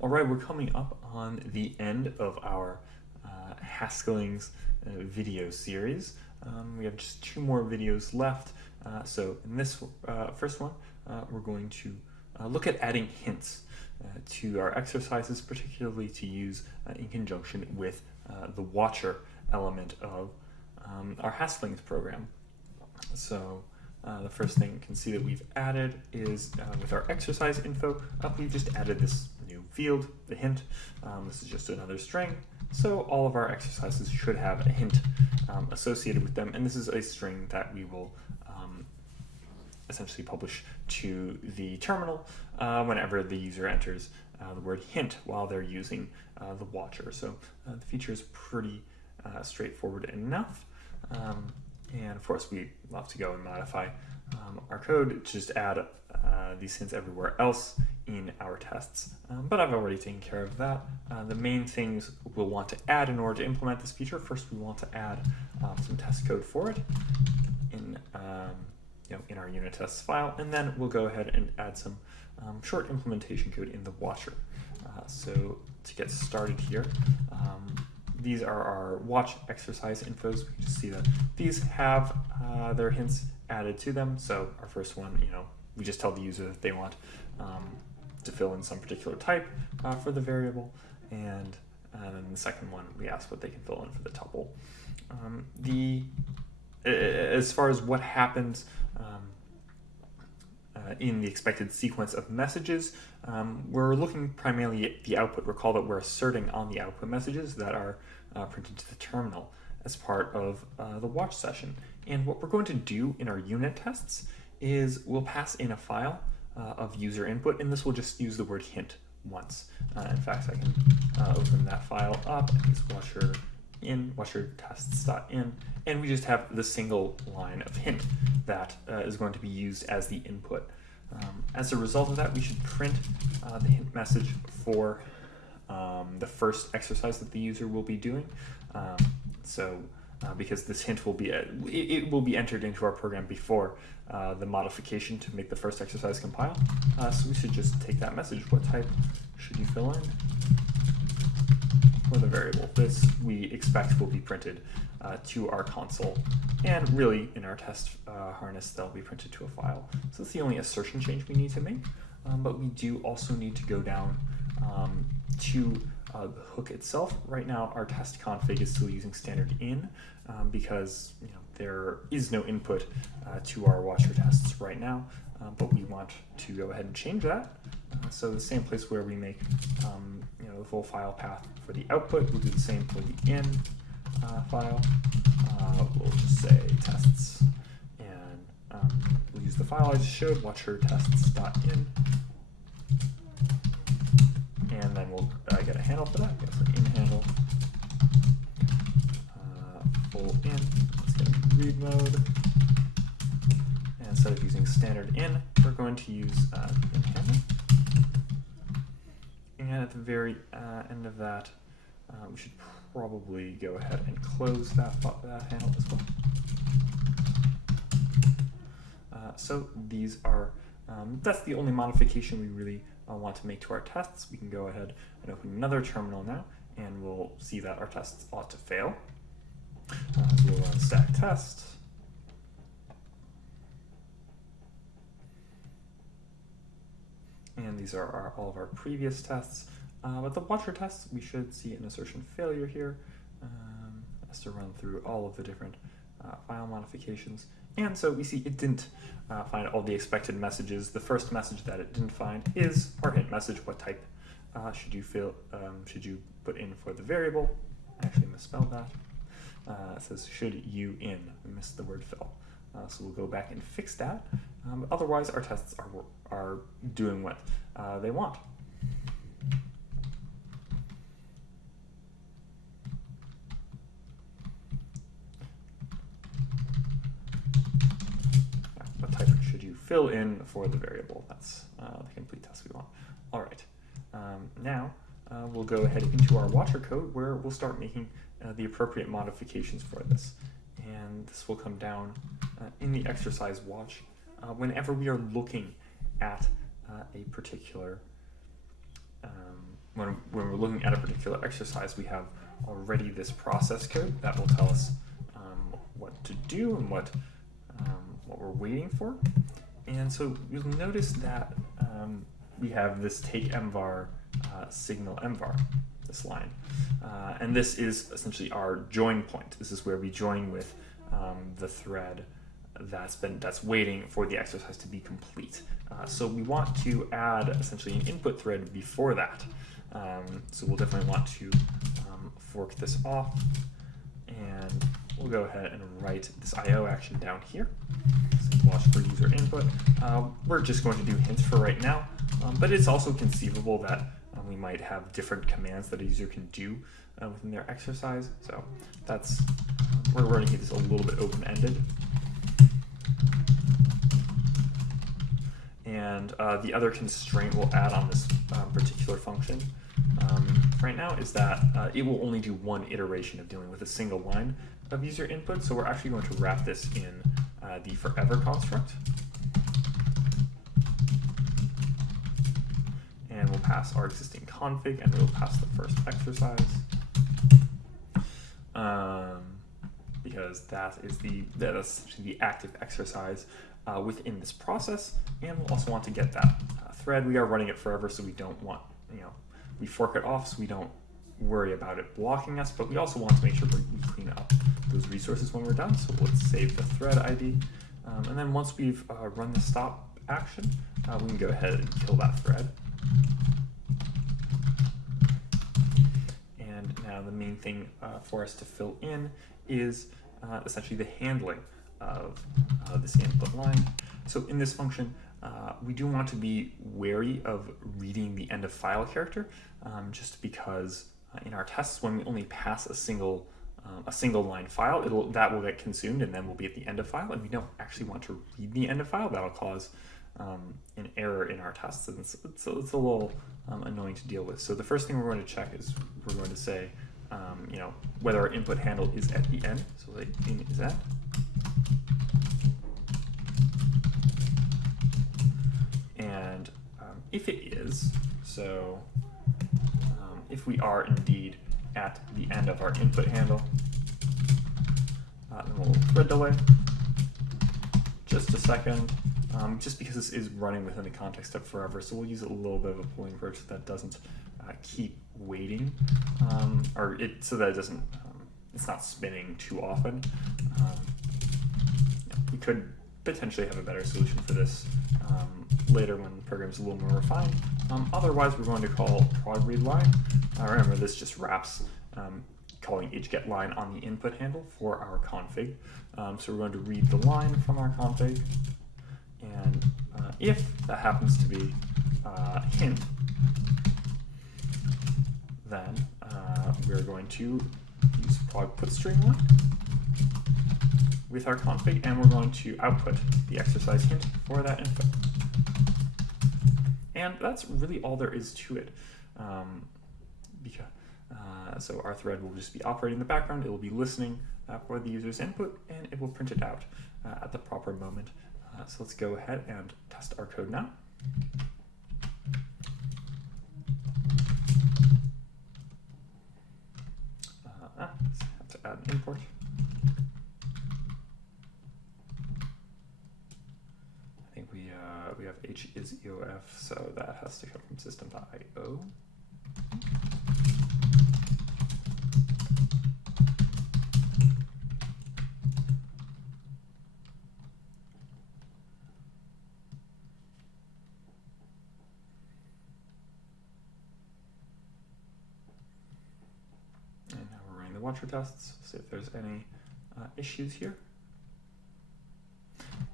All right, we're coming up on the end of our Haskelling's video series. We have just 2 more videos left. So in this first one, we're going to look at adding hints to our exercises, particularly to use in conjunction with the watcher element of our Haskelling's program. So the first thing you can see that we've added is with our exercise info, we've just added this new field, the hint. This is just another string, so all of our exercises should have a hint associated with them, and this is a string that we will essentially publish to the terminal whenever the user enters the word hint while they're using the watcher. So the feature is pretty straightforward enough. And of course, we love to go and modify our code to just add these hints everywhere else in our tests. But I've already taken care of that. The main things we'll want to add in order to implement this feature, first we want to add some test code for it in our unit tests file, and then we'll go ahead and add some short implementation code in the watcher. So to get started here, these are our watch exercise infos. We can just see that these have their hints added to them. So our first one, we just tell the user that they want to fill in some particular type for the variable, and then the second one, we ask what they can fill in for the tuple. As far as what happens in the expected sequence of messages, we're looking primarily at the output. Recall that we're asserting on the output messages that are printed to the terminal as part of the watch session. And what we're going to do in our unit tests is we'll pass in a file of user input, and this will just use the word hint once. In fact, I can open that file up, and use watcher tests.in, and we just have the single line of hint that is going to be used as the input. As a result of that, we should print the hint message for the first exercise that the user will be doing. Because this hint will be it will be entered into our program before the modification to make the first exercise compile. So we should just take that message. What type should you fill in for the variable? This we expect will be printed to our console, and really in our test harness they'll be printed to a file. So that's the only assertion change we need to make, but we do also need to go down to the hook itself. Right now our test config is still using standard in because there is no input to our watcher tests right now, but we want to go ahead and change that. So the same place where we make the full file path for the output, we'll do the same for the in file. We'll just say tests, and we'll use the file I just showed, watcher tests.in, and then we'll get a handle for that. We have an in handle, full in. Let's get a read mode. And instead of using standard in, we're going to use in handle. And at the very end of that, we should probably go ahead and close that handle as well. So these are, that's the only modification we really want to make to our tests. We can go ahead and open another terminal now, and we'll see that our tests ought to fail. So we'll run stack test. And these are all of our previous tests. But the watcher tests, we should see an assertion failure here. Has to run through all of the different file modifications. And so we see it didn't find all the expected messages. The first message that it didn't find is our hint message. What type should you put in for the variable? I actually misspelled that. It says should you in. We missed the word fill. So we'll go back and fix that. Otherwise, our tests are doing what they want. What type should you fill in for the variable? That's the complete test we want. All right. Now we'll go ahead into our watcher code where we'll start making the appropriate modifications for this. And this will come down in the exercise watch whenever we are looking at a particular when we're looking at a particular exercise, we have already this process code that will tell us what to do and what we're waiting for. And so you'll notice that we have this take mvar signal mvar, this line. And this is essentially our join point. This is where we join with the thread that's waiting for the exercise to be complete. So we want to add essentially an input thread before that. So we'll definitely want to fork this off, and we'll go ahead and write this IO action down here. So watch for user input. We're just going to do hints for right now, but it's also conceivable that we might have different commands that a user can do within their exercise. So that's we're going to keep this a little bit open-ended. And the other constraint we'll add on this particular function right now is that it will only do one iteration of dealing with a single line of user input. So we're actually going to wrap this in the forever construct. And we'll pass our existing config, and we'll pass the first exercise. Because that's the active exercise within this process, and we'll also want to get that thread. We are running it forever, so we don't want, we fork it off so we don't worry about it blocking us, but we also want to make sure we clean up those resources when we're done. So let's save the thread ID, and then once we've run the stop action, we can go ahead and kill that thread. And now the main thing for us to fill in is essentially the handling of this input line. So in this function, we do want to be wary of reading the end of file character, just because in our tests, when we only pass a single line file, that will get consumed and then we'll be at the end of file, and we don't actually want to read the end of file. That'll cause an error in our tests, and it's a little annoying to deal with. So the first thing we're going to check is we're going to say whether our input handle is at the end. So like in is at. And if it is, so if we are indeed at the end of our input handle, then we'll thread delay just a second, just because this is running within the context of forever. So we'll use a little bit of a pulling approach so that doesn't keep waiting, so that it doesn't, it's not spinning too often. We could potentially have a better solution for this later when the program's a little more refined. Otherwise, we're going to call prod read line. Remember, this just wraps calling getLine on the input handle for our config. So we're going to read the line from our config, and if that happens to be hint, then we're going to use prod put string line with our config, and we're going to output the exercise hint for that input. And that's really all there is to it. So our thread will just be operating in the background. It will be listening for the user's input, and it will print it out at the proper moment. So let's go ahead and test our code now. Have to add an import. I think we have h is EOF, so that has to come from system.io. Watcher tests, see if there's any issues here.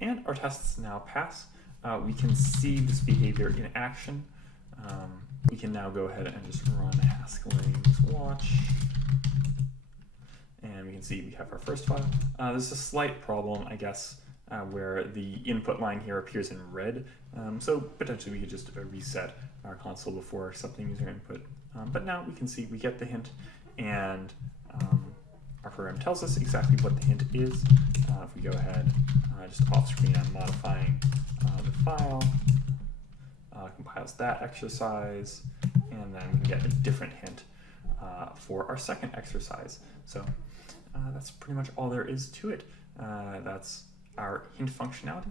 And our tests now pass. We can see this behavior in action. We can now go ahead and just run Haskell's watch. And we can see we have our first file. There's a slight problem, I guess, where the input line here appears in red. So potentially we could just reset our console before accepting user input. But now we can see we get the hint, and our program tells us exactly what the hint is. If we go ahead, just off screen, I'm modifying the file, compiles that exercise, and and then we get a different hint for our second exercise. So that's pretty much all there is to it. That's our hint functionality.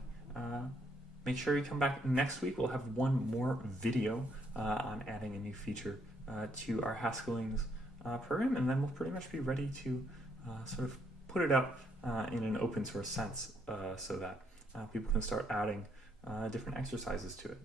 Make sure you come back next week. We'll have one more video on adding a new feature to our Haskellings program, and then we'll pretty much be ready to sort of put it up in an open source sense so that people can start adding different exercises to it.